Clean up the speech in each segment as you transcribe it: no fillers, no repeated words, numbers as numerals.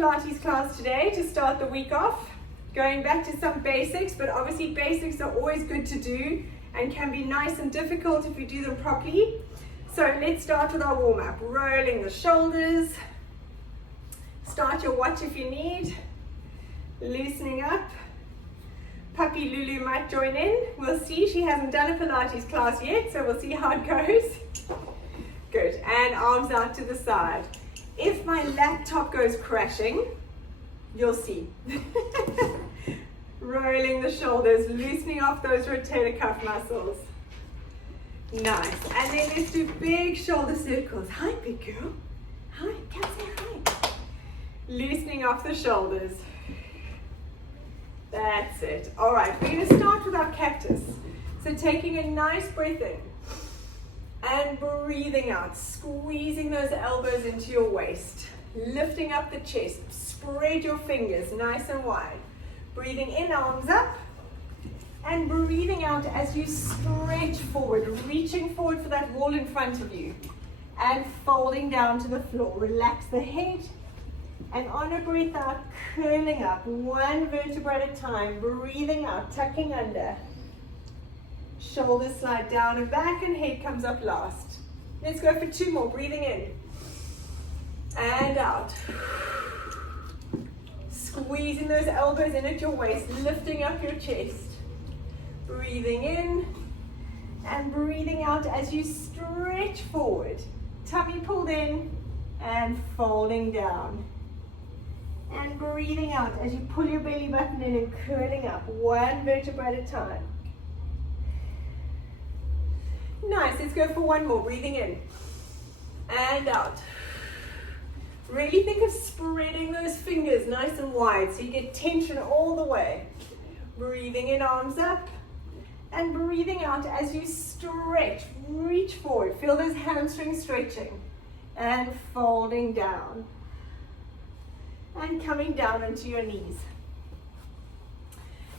Pilates class today to start the week off. Going back to some basics, but obviously basics are always good to do and can be nice and difficult if you do them properly. So let's start with our warm-up. Rolling the shoulders. Start your watch if you need. Loosening up. Puppy Lulu might join in. We'll see. She hasn't done a Pilates class yet, so we'll see how it goes. Good. And arms out to the side. If my laptop goes crashing, you'll see. Rolling the shoulders, loosening off those rotator cuff muscles. Nice. And then let's do big shoulder circles. Hi, big girl. Hi, come say hi. Loosening off the shoulders. That's it. All right, we're going to start with our cactus. So taking a nice breath in and breathing out, squeezing those elbows into your waist, lifting up the chest, spread your fingers nice and wide. Breathing in, arms up, and breathing out as you stretch forward, reaching forward for that wall in front of you, and folding down to the floor. Relax the head, and on a breath out, curling up, one vertebra at a time, breathing out, tucking under. Shoulders slide down and back, and head comes up last. Let's go for two more. Breathing in, and out. Squeezing those elbows in at your waist, lifting up your chest. Breathing in and breathing out as you stretch forward. Tummy pulled in and folding down. And breathing out as you pull your belly button in and curling up, one vertebra at a time. Nice, let's go for one more. Breathing in and out. Really think of spreading those fingers nice and wide so you get tension all the way. Breathing in, arms up, and breathing out as you stretch. Reach forward, feel those hamstrings stretching, and folding down. And coming down onto your knees.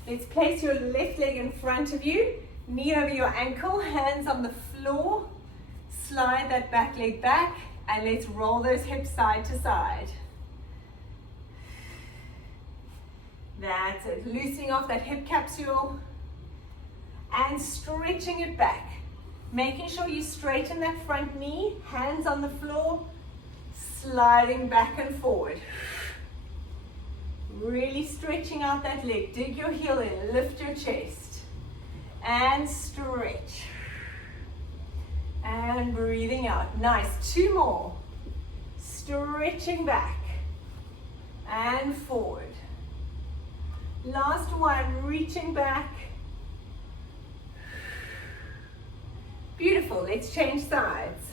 Let's place your left leg in front of you, knee over your ankle, hands on the floor. Slide that back leg back. And let's roll those hips side to side. That's it. Loosening off that hip capsule and stretching it back. Making sure you straighten that front knee, hands on the floor, sliding back and forward. Really stretching out that leg. Dig your heel in, lift your chest, and stretch. And breathing out. Nice. Two more. Stretching back and forward. Last one. Reaching back. Beautiful. Let's change sides.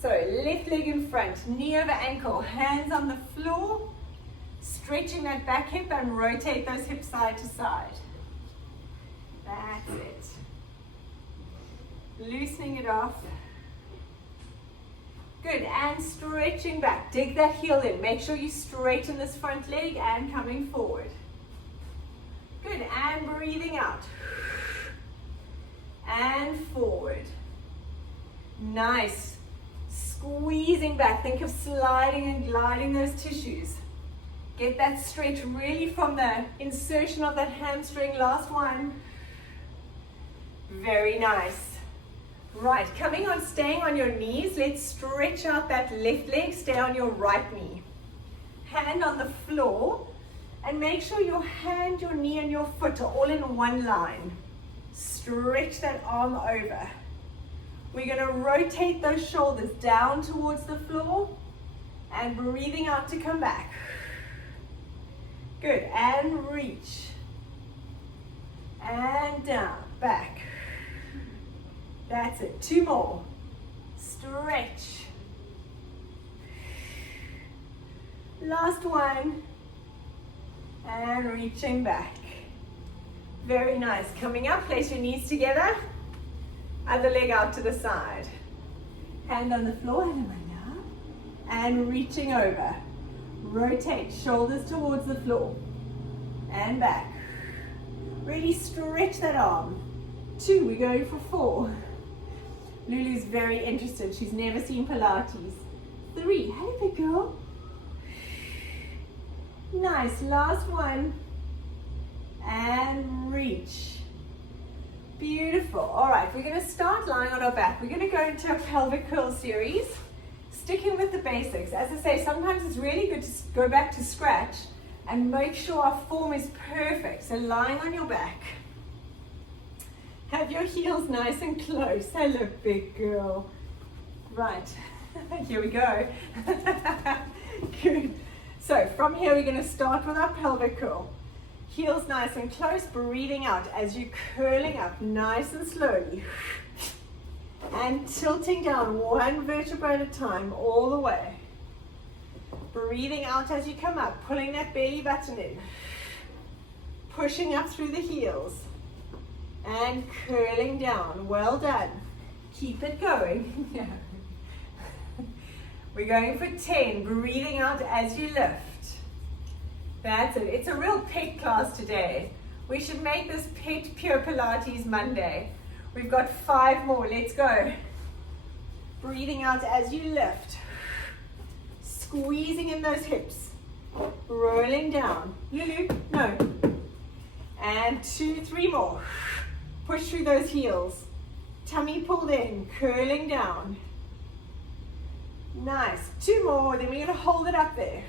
So left leg in front, knee over ankle, hands on the floor. Stretching that back hip and rotate those hips side to side. That's it. Loosening it off. Good, and stretching back. Dig that heel in. Make sure you straighten this front leg and coming forward. Good, and breathing out. And forward. Nice. Squeezing back. Think of sliding and gliding those tissues. Get that stretch really from the insertion of that hamstring. Last one. Very nice. Right, coming on, staying on your knees, let's stretch out that left leg, stay on your right knee. Hand on the floor, and make sure your hand, your knee, and your foot are all in one line. Stretch that arm over. We're going to rotate those shoulders down towards the floor, and breathing out to come back. Good, and reach. And down, back. That's it. Two more. Stretch. Last one. And reaching back. Very nice. Coming up, place your knees together. Other leg out to the side. Hand on the floor. And reaching over. Rotate. Shoulders towards the floor. And back. Really stretch that arm. Two. We're going for four. Lulu's very interested. She's never seen Pilates. 3. Hey, big girl. Nice, last one. And reach. Beautiful. All right, we're going to start lying on our back. We're going to go into a pelvic curl series, sticking with the basics. As I say, sometimes it's really good to go back to scratch and make sure our form is perfect. So lying on your back. Have your heels nice and close. Hello, big girl. Right, here we go. Good. So from here, we're going to start with our pelvic curl. Heels nice and close, breathing out as you're curling up nice and slowly. And tilting down one vertebra at a time all the way. Breathing out as you come up, pulling that belly button in. Pushing up through the heels. And curling down. Well done. Keep it going. Yeah. We're going for 10. Breathing out as you lift. That's it. It's a real pet class today. We should make this pet pure Pilates Monday. We've got 5 more. Let's go. Breathing out as you lift. Squeezing in those hips. Rolling down. Lulu, no. And 2, 3 more. Push through those heels. Tummy pulled in. Curling down. Nice. 2 more. Then we're going to hold it up there.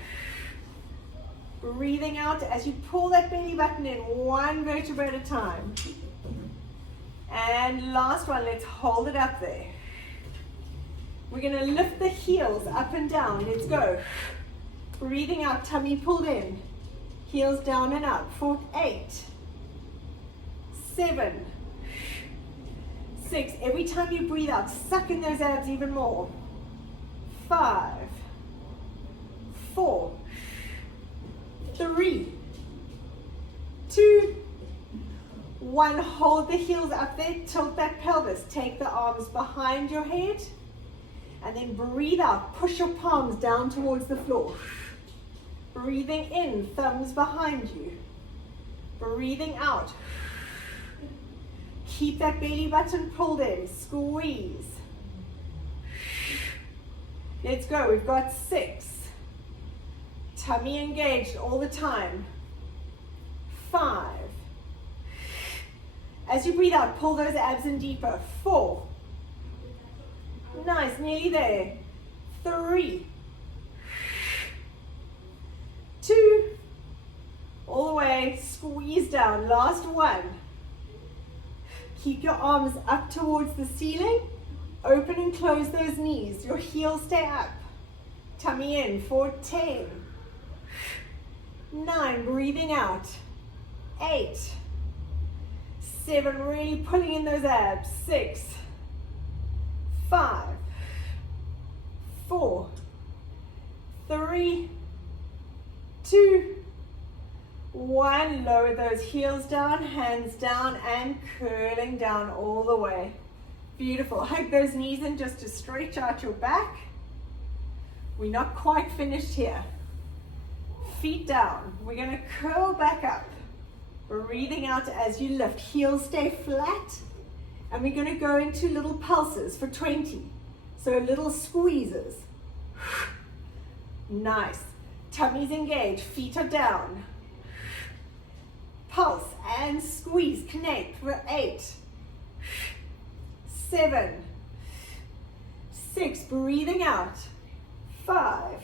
Breathing out as you pull that belly button in, one vertebra at a time. And last one, let's hold it up there. We're going to lift the heels up and down. Let's go. Breathing out, tummy pulled in. Heels down and up for 8, 7, 6. Every time you breathe out, suck in those abs even more. 5, 4, 3, 2, 1. Hold the heels up there, tilt that pelvis, take the arms behind your head, and then breathe out, push your palms down towards the floor. Breathing in, thumbs behind you. Breathing out. Keep that belly button pulled in, squeeze. Let's go, we've got 6. Tummy engaged all the time. 5. As you breathe out, pull those abs in deeper. 4. Nice, nearly there. 3. 2. All the way, squeeze down. Last one. Keep your arms up towards the ceiling. Open and close those knees. Your heels stay up. Tummy in for 10. 9, breathing out. 8, 7, really pulling in those abs. 6, 5, 4, 3, 2, 1. Lower those heels down, hands down, and curling down all the way. Beautiful. Hug those knees in just to stretch out your back. We're not quite finished here. Feet down. We're going to curl back up. Breathing out as you lift. Heels stay flat. And we're going to go into little pulses for 20. So little squeezes. Nice. Tummies engaged. Feet are down. Pulse and squeeze. Connect for 8, 7, 6. Breathing out. 5,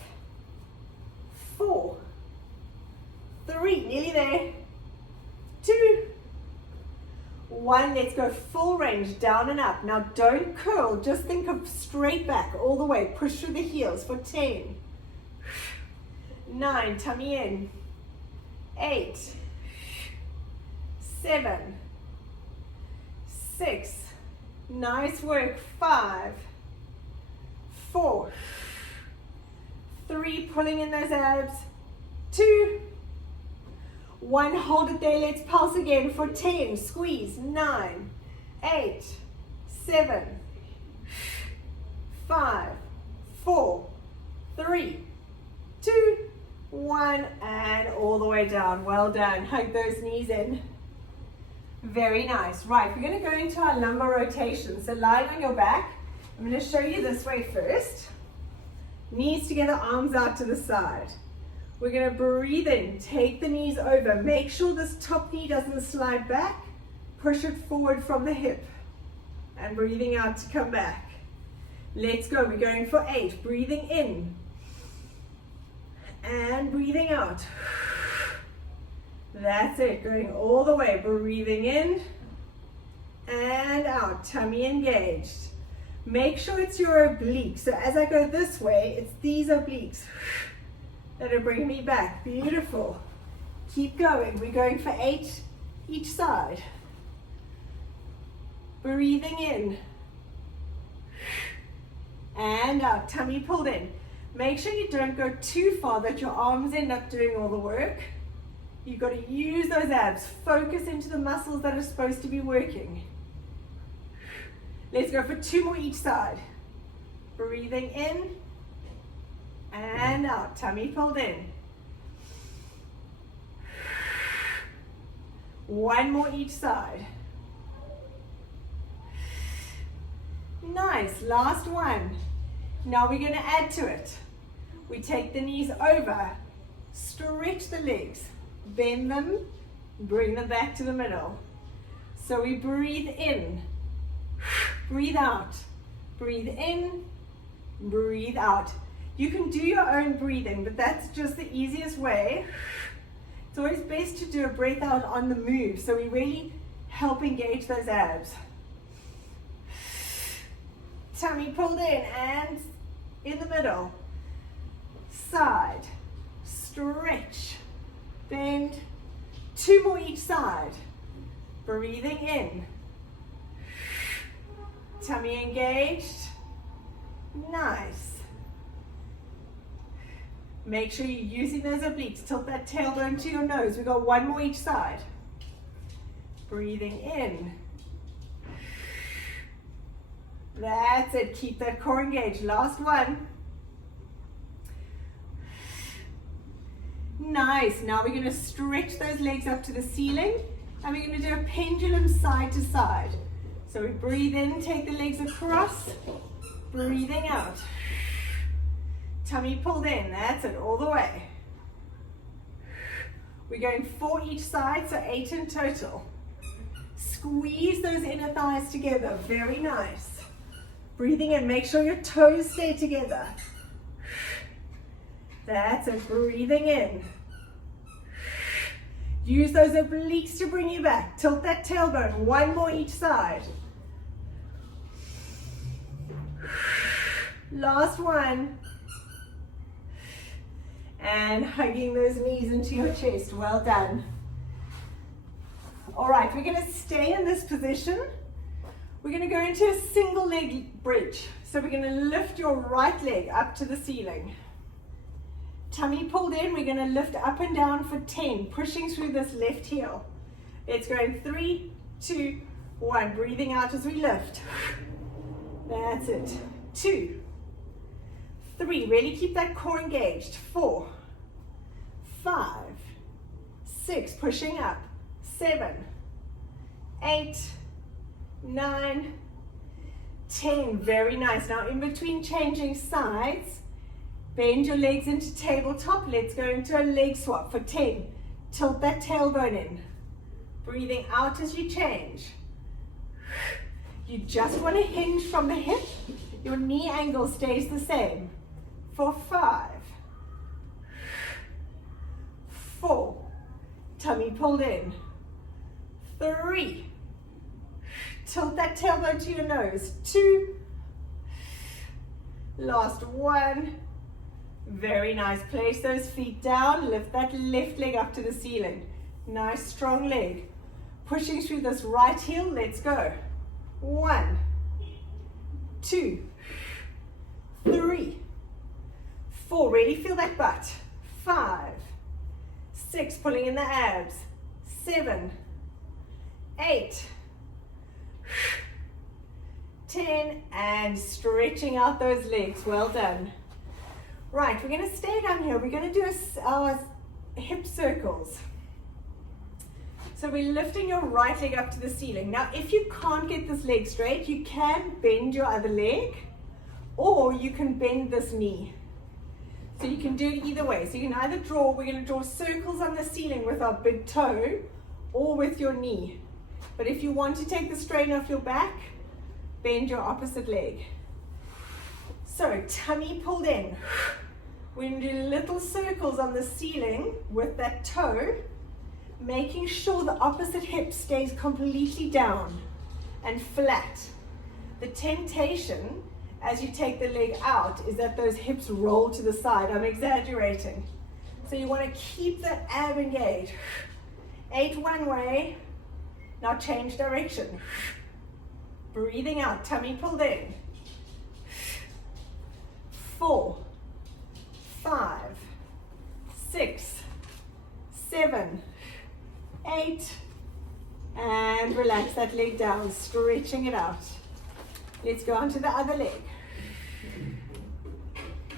4, 3, nearly there. 2, 1. Let's go full range, down and up. Now don't curl, just think of straight back all the way. Push through the heels for 10, 9, tummy in. 8, 7, 6. Nice work. 5, 4, 3. Pulling in those abs. 2, 1. Hold it there. Let's pulse again for 10. Squeeze. 9, 8, 7, 5, 4, 3, 2, 1. And all the way down. Well done. Hug those knees in. Very nice. Right, we're going to go into our lumbar rotation. So lying on your back, I'm going to show you this way first. Knees together, arms out to the side. We're going to breathe in, take the knees over. Make sure this top knee doesn't slide back. Push it forward from the hip. And breathing out to come back. Let's go. We're going for 8. Breathing in. And breathing out. That's it. Going all the way. Breathing in. And out. Tummy engaged. Make sure it's your obliques. So as I go this way, it's these obliques that are bringing me back. Beautiful. Keep going. We're going for 8 each side. Breathing in. And out. Tummy pulled in. Make sure you don't go too far that your arms end up doing all the work. You've got to use those abs. Focus into the muscles that are supposed to be working. Let's go for 2 more each side. Breathing in. And out. Tummy pulled in. 1 more each side. Nice. Last one. Now we're going to add to it. We take the knees over. Stretch the legs. Bend them. Bring them back to the middle. So we breathe in. Breathe out. Breathe in. Breathe out. You can do your own breathing, but that's just the easiest way. It's always best to do a breath out on the move, so we really help engage those abs. Tummy pulled in and in the middle. Side. Stretch. Bend. 2 more each side. Breathing in. Tummy engaged. Nice. Make sure you're using those obliques. Tilt that tailbone to your nose. We've got 1 more each side. Breathing in. That's it. Keep that core engaged. Last one. Nice. Now we're going to stretch those legs up to the ceiling. And we're going to do a pendulum side to side. So we breathe in, take the legs across. Breathing out. Tummy pulled in. That's it. All the way. We're going 4 each side, so 8 in total. Squeeze those inner thighs together. Very nice. Breathing in. Make sure your toes stay together. That's it. Breathing in. Use those obliques to bring you back. Tilt that tailbone. 1 more each side. Last one. And hugging those knees into your chest. Well done. All right, we're going to stay in this position. We're going to go into a single leg bridge. So we're going to lift your right leg up to the ceiling. Tummy pulled in. We're going to lift up and down for 10, pushing through this left heel. Let's go in 3, 2, 1. Breathing out as we lift. That's it. 2, 3. Really keep that core engaged. 4, 5, 6. Pushing up. 7, 8, 9, 10. Very nice. Now in between changing sides, bend your legs into tabletop. Let's go into a leg swap for 10. Tilt that tailbone in. Breathing out as you change. You just want to hinge from the hip. Your knee angle stays the same. For 5, 4. Tummy pulled in. 3. Tilt that tailbone to your nose. 2. Last 1. Very nice. Place those feet down. Lift that left leg up to the ceiling. Nice strong leg. Pushing through this right heel. Let's go. 1, 2, 3, 4. Really feel that butt. 5, 6. Pulling in the abs. 7, 8, 10. And stretching out those legs. Well done. Right, we're going to stay down here. We're going to do our hip circles. So we're lifting your right leg up to the ceiling. Now, if you can't get this leg straight, you can bend your other leg, or you can bend this knee. So you can do it either way. So you can either draw, we're going to draw circles on the ceiling with our big toe or with your knee. But if you want to take the strain off your back, bend your opposite leg. So tummy pulled in. We're going to do little circles on the ceiling with that toe, making sure the opposite hip stays completely down and flat. The temptation as you take the leg out is that those hips roll to the side. I'm exaggerating. So you want to keep that ab engaged. 8 one way. Now change direction. Breathing out, tummy pulled in. 4, 5, 6, 7, 8, and relax that leg down, stretching it out. Let's go on to the other leg.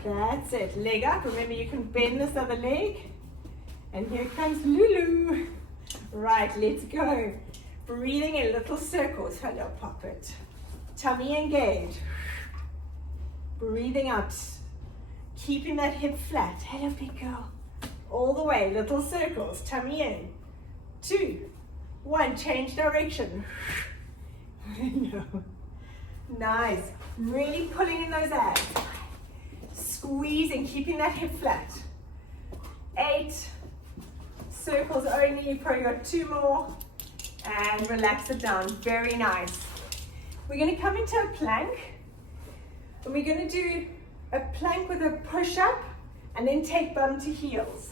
That's it, leg up. Remember, you can bend this other leg. And here comes Lulu. Right, let's go. Breathing in little circles. Hello, puppet. Tummy engaged. Breathing out. Keeping that hip flat. Hello, big girl. All the way, little circles. Tummy in. 2, 1, change direction. No. Nice. Really pulling in those abs. Squeezing, keeping that hip flat. 8. Circles only. You probably got 2 more. And relax it down. Very nice. We're going to come into a plank. And we're going to do a plank with a push-up and then take bum to heels.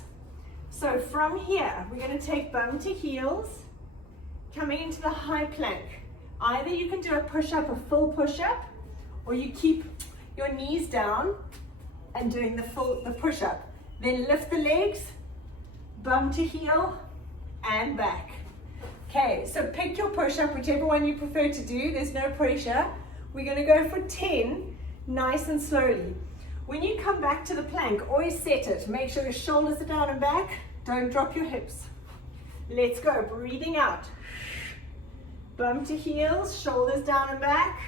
So from here, we're going to take bum to heels, coming into the high plank. Either you can do a push-up, a full push-up, or you keep your knees down and doing the push-up. Then lift the legs, bum to heel, and back. Okay, so pick your push-up, whichever one you prefer to do. There's no pressure. We're going to go for 10, nice and slowly. When you come back to the plank, always set it. Make sure your shoulders are down and back. Don't drop your hips. Let's go. Breathing out. Bum to heels, shoulders down and back.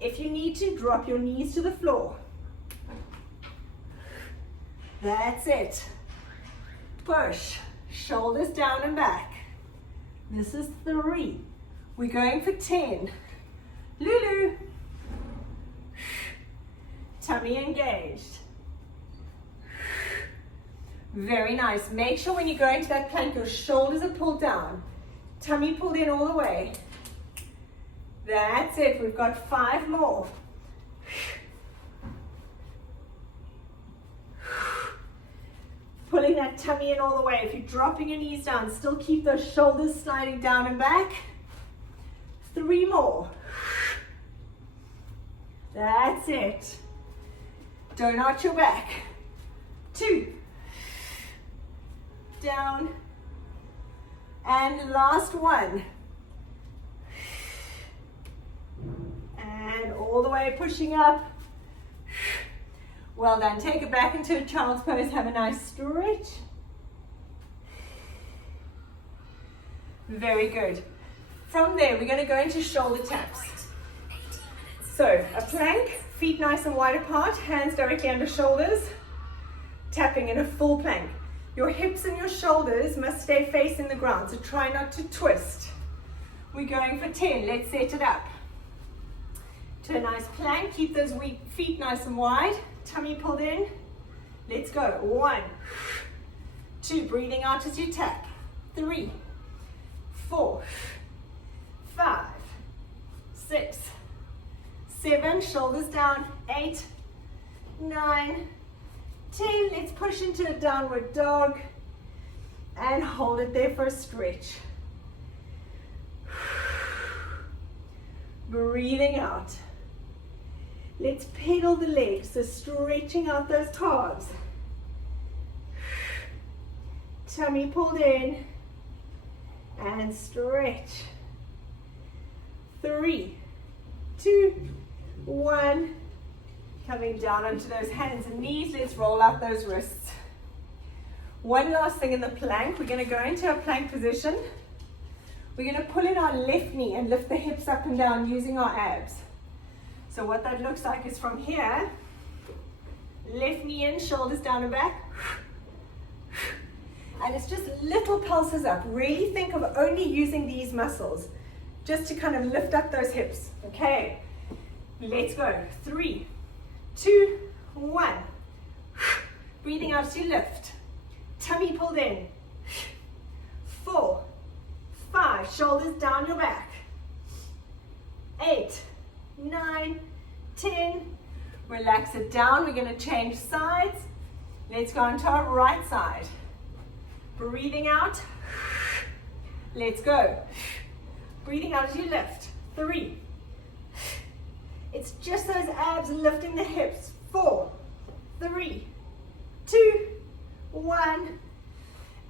If you need to, drop your knees to the floor. That's it. Push. Shoulders down and back. This is 3. We're going for 10. Lulu. Tummy engaged. Very nice. Make sure when you go into that plank, your shoulders are pulled down. Tummy pulled in all the way. That's it. We've got 5 more. Pulling that tummy in all the way. If you're dropping your knees down, still keep those shoulders sliding down and back. 3 more. That's it. Don't arch your back. 2. Down. And last one. And all the way pushing up. Well done. Take it back into a child's pose. Have a nice stretch. Very good. From there, we're going to go into shoulder taps. So, a plank, feet nice and wide apart, hands directly under shoulders, tapping in a full plank. Your hips and your shoulders must stay facing the ground, so try not to twist. We're going for 10. Let's set it up. To a nice plank, keep those feet nice and wide, tummy pulled in. Let's go. 1, 2, breathing out as you tap. 3, 4, 5, 6, 7, shoulders down. 8, 9, 10. Let's push into a downward dog and hold it there for a stretch. Breathing out. Let's pedal the legs, so stretching out those calves. Tummy pulled in and stretch. 3, 2, 1. Coming down onto those hands and knees. Let's roll out those wrists. One last thing in the plank. We're going to go into a plank position. We're going to pull in our left knee and lift the hips up and down using our abs. So what that looks like is from here, left knee in, shoulders down and back. And it's just little pulses up. Really think of only using these muscles just to kind of lift up those hips. Okay, let's go. 3, 2, 1. Breathing out as you lift. Tummy pulled in. 4, 5, shoulders down your back. 8, 9, 10. Relax it down. We're going to change sides. Let's go onto our right side. Breathing out. Let's go. Breathing out as you lift. 3. It's just those abs lifting the hips. 4, 3, 2, 1.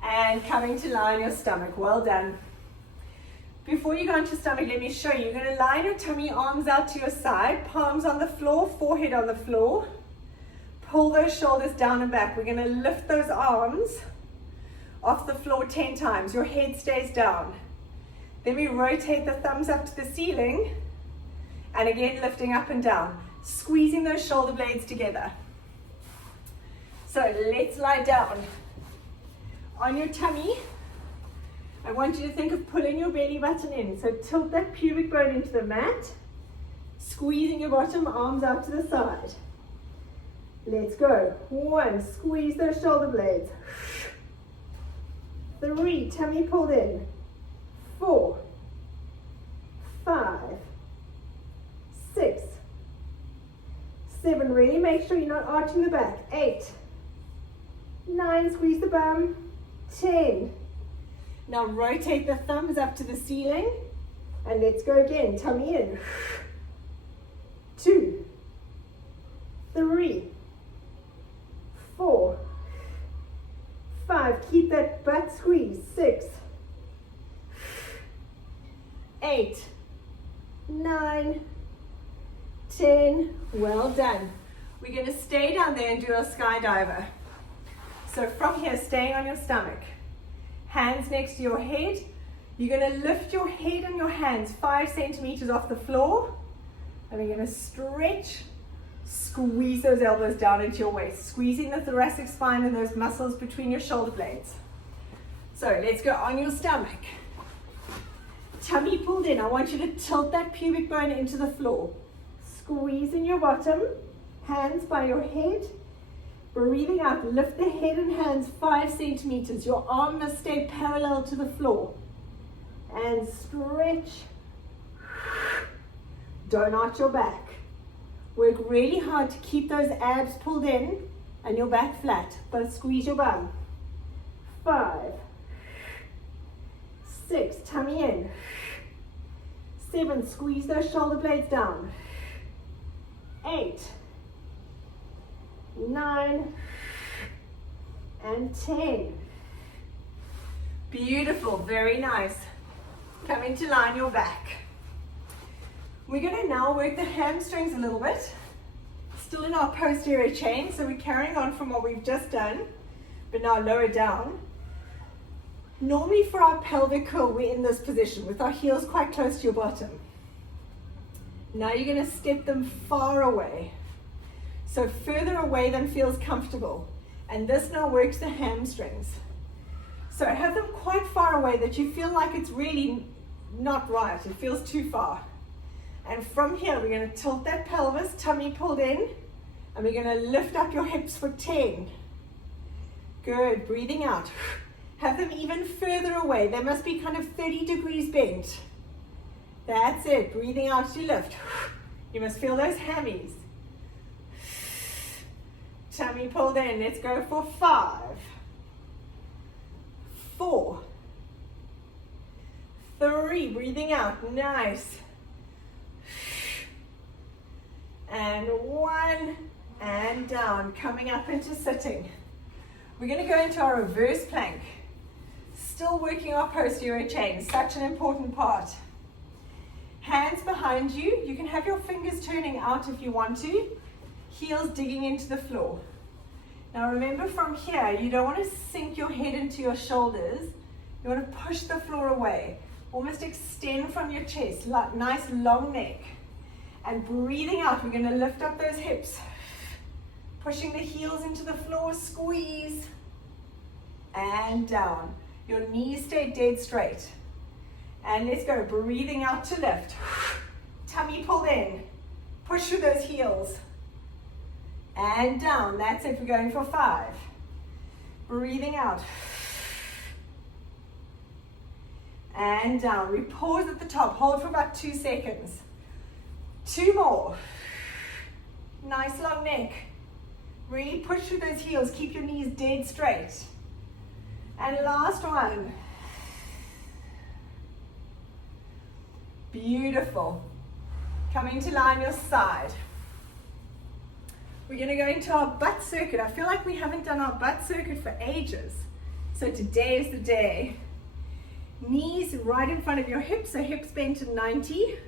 And coming to lie on your stomach. Well done. Before you go into stomach, let me show you. You're going to lie your tummy, arms out to your side, palms on the floor, forehead on the floor. Pull those shoulders down and back. We're going to lift those arms off the floor 10 times. Your head stays down. Then we rotate the thumbs up to the ceiling. And again, lifting up and down. Squeezing those shoulder blades together. So let's lie down. On your tummy, I want you to think of pulling your belly button in. So tilt that pubic bone into the mat. Squeezing your bottom, arms out to the side. Let's go. 1, squeeze those shoulder blades. 3, tummy pulled in. 4, 5, 6, 7. Really make sure you're not arching the back. 8, 9, squeeze the bum. 10. Now rotate the thumbs up to the ceiling. And let's go again. Tummy in. 2, 3, 4, 5. Keep that butt squeeze. 6, 8, 9, 10. Well done. We're going to stay down there and do our skydiver. So from here, staying on your stomach. Hands next to your head. You're going to lift your head and your hands 5 centimeters off the floor. And we're going to stretch. Squeeze those elbows down into your waist, squeezing the thoracic spine and those muscles between your shoulder blades. So let's go on your stomach. Tummy pulled in. I want you to tilt that pubic bone into the floor. Squeezing your bottom, hands by your head. Breathing out, lift the head and hands 5 centimeters. Your arm must stay parallel to the floor. And stretch. Don't arch your back. Work really hard to keep those abs pulled in and your back flat, but squeeze your bum. 5, 6, tummy in. 7, squeeze those shoulder blades down. 8, 9, and 10. Beautiful, very nice. Coming to lie on your back. We're going to now work the hamstrings a little bit. Still in our posterior chain, so we're carrying on from what we've just done, but now lower down. Normally for our pelvic curl, we're in this position with our heels quite close to your bottom. Now you're going to step them far away. So further away than feels comfortable. And this now works the hamstrings. So have them quite far away that you feel like it's really not right. It feels too far. And from here, we're going to tilt that pelvis, tummy pulled in, and we're going to lift up your hips for 10. Good, breathing out. Have them even further away. They must be kind of 30 degrees bent. That's it, breathing out as you lift. You must feel those hammies. Tummy pulled in, let's go for 5, 4, 3, breathing out, nice. And 1, and down, coming up into sitting. We're going to go into our reverse plank. Still working our posterior chain, such an important part. Hands behind you. You can have your fingers turning out if you want to. Heels digging into the floor. Now remember from here, you don't want to sink your head into your shoulders. You want to push the floor away. Almost extend from your chest, like nice long neck. And breathing out, we're going to lift up those hips. Pushing the heels into the floor, squeeze. And down. Your knees stay dead straight. And let's go, breathing out to lift. Tummy pulled in. Push through those heels. And down, that's it, we're going for 5. Breathing out. And down, we pause at the top, hold for about 2 seconds. 2 more. Nice long neck. Really push through those heels, keep your knees dead straight. And last one. Beautiful. Coming to lie on your side. We're going to go into our butt circuit. I feel like we haven't done our butt circuit for ages. So today is the day. Knees right in front of your hips, so hips bent to 90.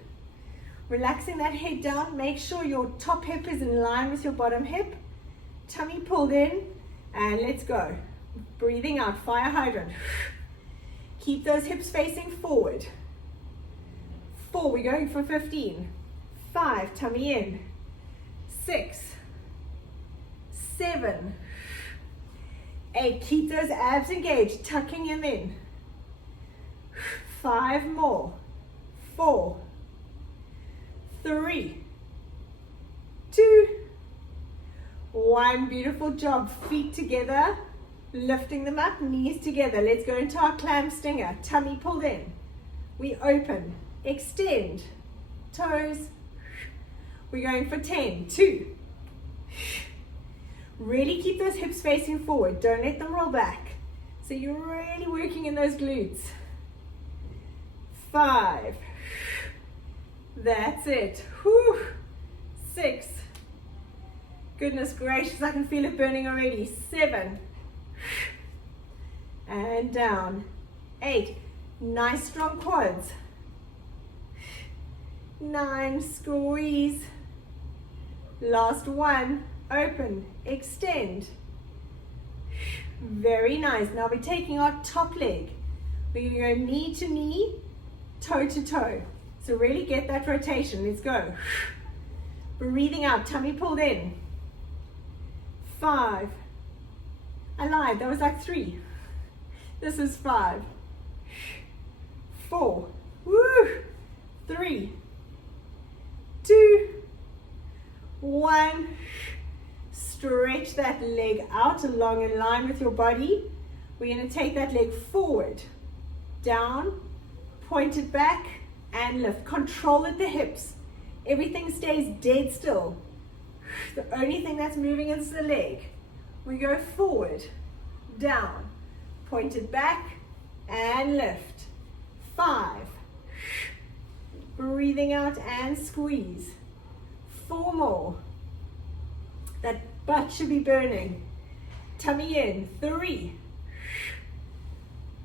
Relaxing that head down. Make sure your top hip is in line with your bottom hip. Tummy pulled in, and let's go. Breathing out, fire hydrant. Keep those hips facing forward. 4, we're going for 15. 5, tummy in. 6, 7, 8, keep those abs engaged, tucking them in. 5 more. 4, 3, 2, 1. Beautiful job. Feet together, lifting them up, knees together. Let's go into our clam stinger. Tummy pulled in. We open, extend, toes. We're going for 10. 2. Really keep those hips facing forward. Don't let them roll back. So you're really working in those glutes. 5. That's it. Whew. 6. Goodness gracious, I can feel it burning already. 7. And down. 8. Nice strong quads. 9. Squeeze. Last one. Open. Extend. Very nice. Now we're taking our top leg. We're going to go knee to knee, toe to toe. So really get that rotation. Let's go. Breathing out. Tummy pulled in. 5. I lied. That was like 3. This is 5. 4. Woo. 3. 2. 1. Stretch that leg out along in line with your body. We're going to take that leg forward, down, point it back, and lift. Control at the hips. Everything stays dead still. The only thing that's moving is the leg. We go forward, down, point it back, and lift. 5. Breathing out and squeeze. 4 more. That butt should be burning. Tummy in. 3.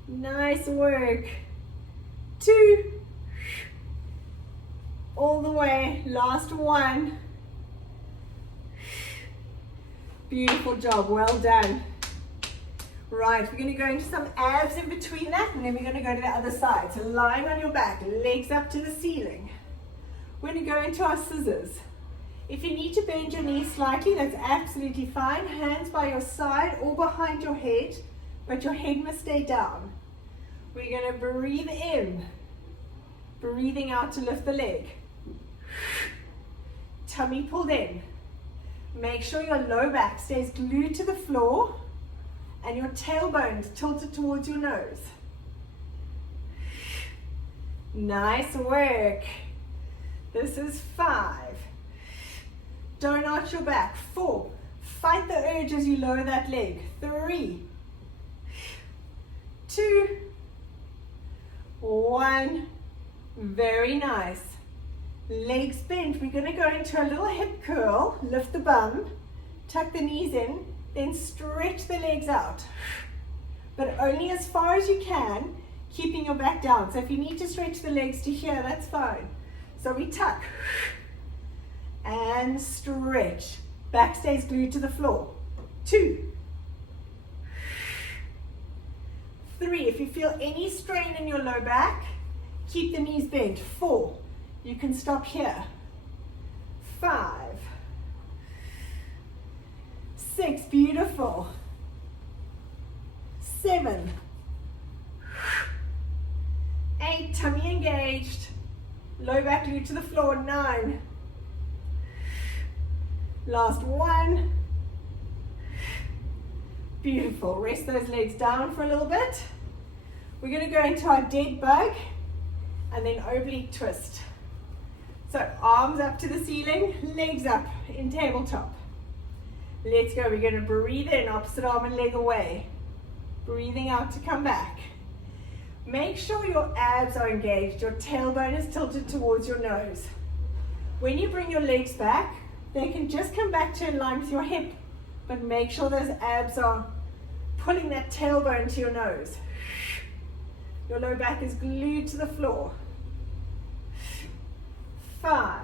Nice work. 2. All the way. Last one. Beautiful job. Well done. Right, we're going to go into some abs in between that, and then we're going to go to the other side. So lying on your back, legs up to the ceiling. We're going to go into our scissors. If you need to bend your knees slightly, that's absolutely fine. Hands by your side or behind your head, but your head must stay down. We're going to breathe in, breathing out to lift the leg. Tummy pulled in. Make sure your low back stays glued to the floor and your tailbone tilted towards your nose. Nice work. This is 5. Don't arch your back. 4. Fight the urge as you lower that leg. 3. 2. 1. Very nice. Legs bent. We're going to go into a little hip curl. Lift the bum. Tuck the knees in. Then stretch the legs out. But only as far as you can, keeping your back down. So if you need to stretch the legs to here, that's fine. So we tuck. And stretch. Back stays glued to the floor. 2. 3. If you feel any strain in your low back, keep the knees bent. 4. You can stop here. 5, 6, beautiful. 7, 8, tummy engaged. Low back glute to the floor. 9. Last 1. Beautiful. Rest those legs down for a little bit. We're going to go into our dead bug and then oblique twist. So arms up to the ceiling, legs up in tabletop. Let's go. We're going to breathe in, opposite arm and leg away. Breathing out to come back. Make sure your abs are engaged. Your tailbone is tilted towards your nose. When you bring your legs back, they can just come back to in line with your hip, but make sure those abs are pulling that tailbone to your nose. Your low back is glued to the floor. 5,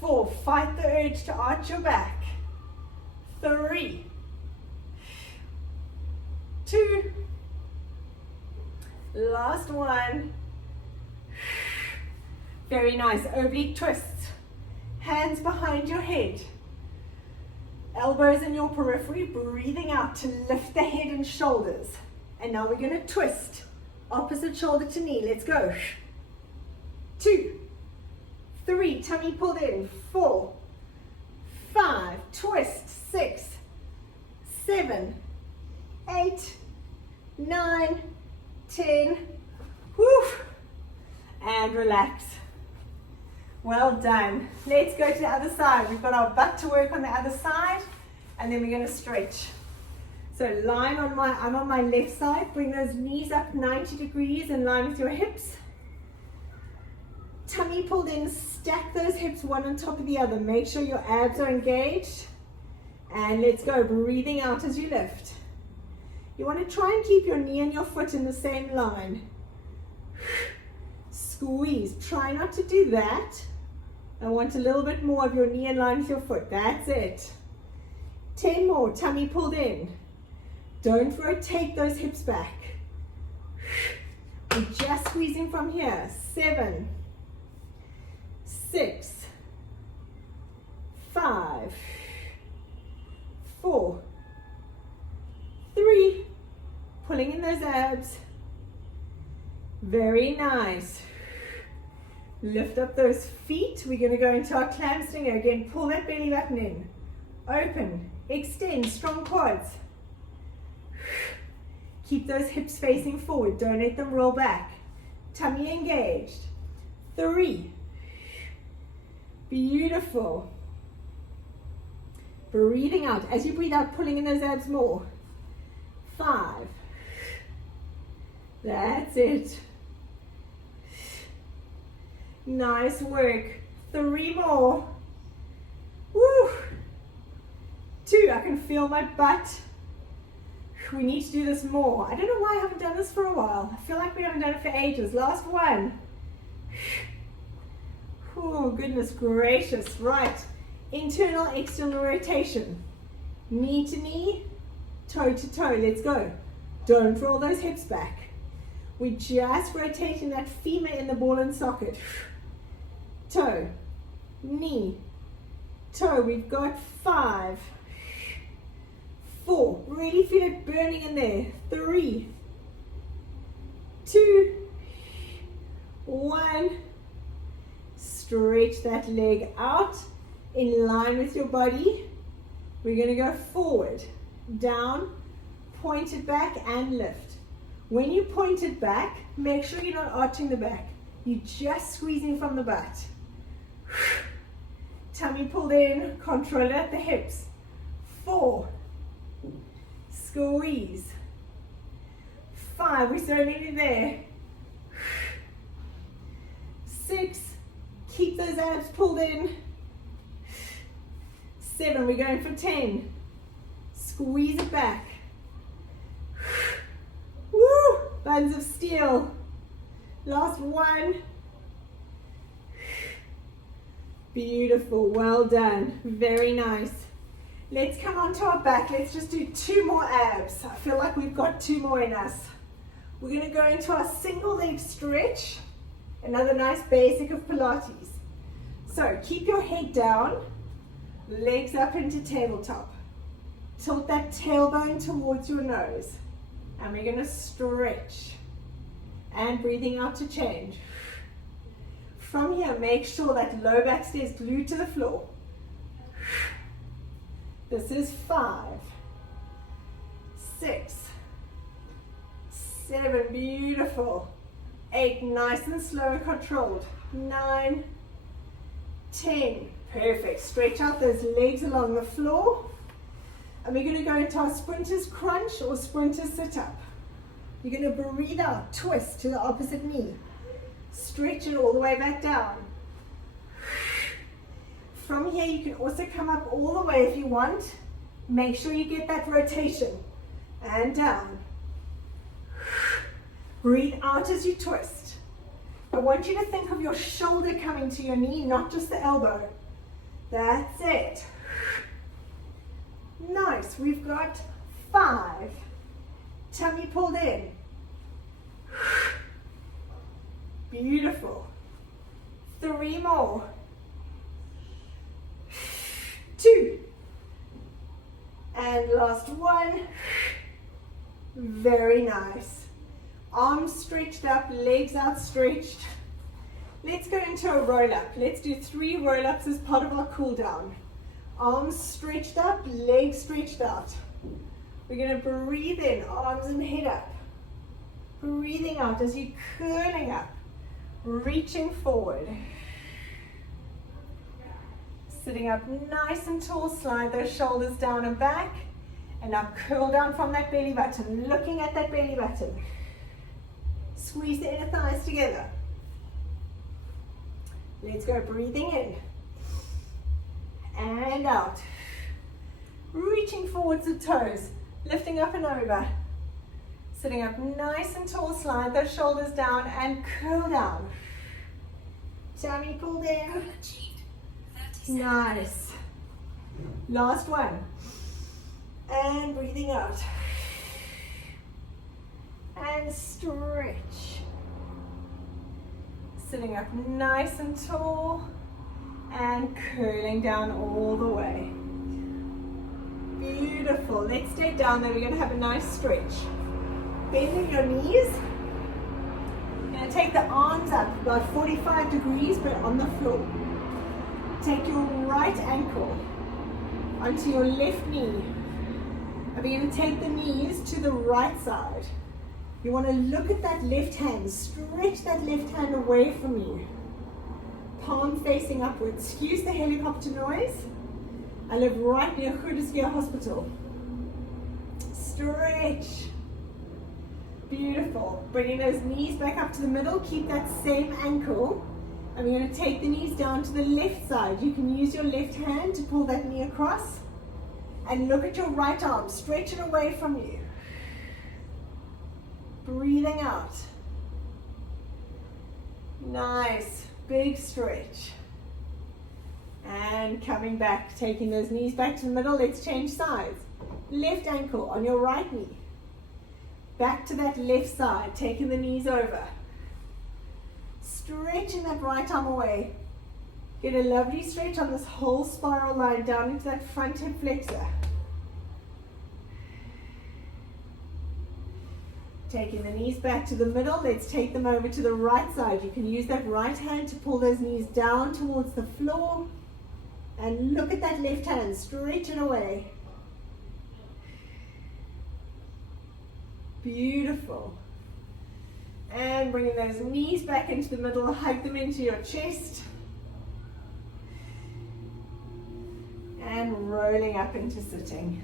4, fight the urge to arch your back. 3, 2, last 1. Very nice, oblique twists. Hands behind your head. Elbows in your periphery, breathing out to lift the head and shoulders. And now we're going to twist. Opposite shoulder to knee, let's go. 2, 3, tummy pulled in. 4, 5, twist. 6, 7, 8, 9, 10. Woo! And relax. Well done. Let's go to the other side. We've got our butt to work on the other side, and then we're going to stretch. So I'm on my left side. Bring those knees up 90 degrees in line with your hips. Tummy pulled in, stack those hips one on top of the other. Make sure your abs are engaged. And let's go, breathing out as you lift. You want to try and keep your knee and your foot in the same line. Squeeze. Try not to do that. I want a little bit more of your knee in line with your foot. That's it. 10 more. Tummy pulled in. Don't rotate those hips back. We're just squeezing from here. 7, 6, 5, 4, 3. Pulling in those abs. Very nice. Lift up those feet. We're going to go into our Clam Stinger. Again, pull that belly button in. Open. Extend. Strong quads. Keep those hips facing forward. Don't let them roll back. Tummy engaged. 3. Beautiful. Breathing out. As you breathe out, pulling in those abs more. 5. That's it. Nice work. 3 more. Woo. 2. I can feel my butt. We need to do this more. I don't know why I haven't done this for a while. I feel like we haven't done it for ages. Last 1. Oh, goodness gracious. Right. Internal, external rotation. Knee to knee, toe to toe. Let's go. Don't roll those hips back. We're just rotating that femur in the ball and socket. Toe, knee, toe. We've got 5, 4. Really feel it burning in there. 3, 2, 1. Stretch that leg out in line with your body. We're going to go forward, down, point it back and lift. When you point it back, make sure you're not arching the back. You're just squeezing from the butt. Tummy pulled in, control it at the hips. 4, squeeze. 5, we're so nearly there. 6, keep those abs pulled in. 7, we're going for 10. Squeeze it back. Woo! Buns of steel. Last 1. Beautiful, well done. Very nice. Let's come onto our back. Let's just do 2 more abs. I feel like we've got 2 more in us. We're going to go into our single leg stretch. Another nice basic of Pilates. So keep your head down, legs up into tabletop. Tilt that tailbone towards your nose. And we're going to stretch. And breathing out to change. From here, make sure that low back stays glued to the floor. This is 5, 6, 7, beautiful. 8, nice and slow and controlled. 9, 10, perfect. Stretch out those legs along the floor. And we're going to go into our sprinter's crunch or sprinter's sit-up. You're going to breathe out, twist to the opposite knee. Stretch it all the way back down. From here, you can also come up all the way if you want. Make sure you get that rotation. And down. Breathe out as you twist. I want you to think of your shoulder coming to your knee, not just the elbow. That's it. Nice. We've got 5. Tummy pulled in. Beautiful. 3 more. 2. And last 1. Very nice. Arms stretched up, legs outstretched. Let's go into a roll up. Let's do 3 roll ups as part of our cool down. Arms stretched up, legs stretched out. We're going to breathe in, arms and head up. Breathing out as you're curling up, reaching forward. Sitting up nice and tall, slide those shoulders down and back. And now curl down from that belly button, looking at that belly button. Squeeze the inner thighs together. Let's go, breathing in. And out. Reaching forwards the toes, lifting up and over. Sitting up nice and tall, slide those shoulders down and curl down. Tummy pulled in. Nice. Last one. And breathing out. And stretch. Sitting up nice and tall and curling down all the way. Beautiful. Let's stay down there. We're going to have a nice stretch. Bending your knees. You're going to take the arms up about 45 degrees but on the floor. Take your right ankle onto your left knee. And we're going to take the knees to the right side. You want to look at that left hand. Stretch that left hand away from you. Palm facing upwards. Excuse the helicopter noise. I live right near Goedesville Hospital. Stretch. Beautiful. Bringing those knees back up to the middle. Keep that same ankle. And we're going to take the knees down to the left side. You can use your left hand to pull that knee across. And look at your right arm. Stretch it away from you. Breathing out. Nice. Big stretch. And coming back. Taking those knees back to the middle. Let's change sides. Left ankle on your right knee. Back to that left side. Taking the knees over. Stretching that right arm away. Get a lovely stretch on this whole spiral line down into that front hip flexor. Taking the knees back to the middle, let's take them over to the right side. You can use that right hand to pull those knees down towards the floor. And look at that left hand, stretch it away. Beautiful. And bringing those knees back into the middle, hug them into your chest. And rolling up into sitting.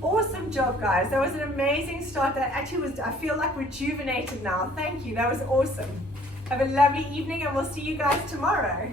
Awesome job, guys. That was an amazing start. That actually was, I feel like rejuvenated now. Thank you. That was awesome. Have a lovely evening and we'll see you guys tomorrow.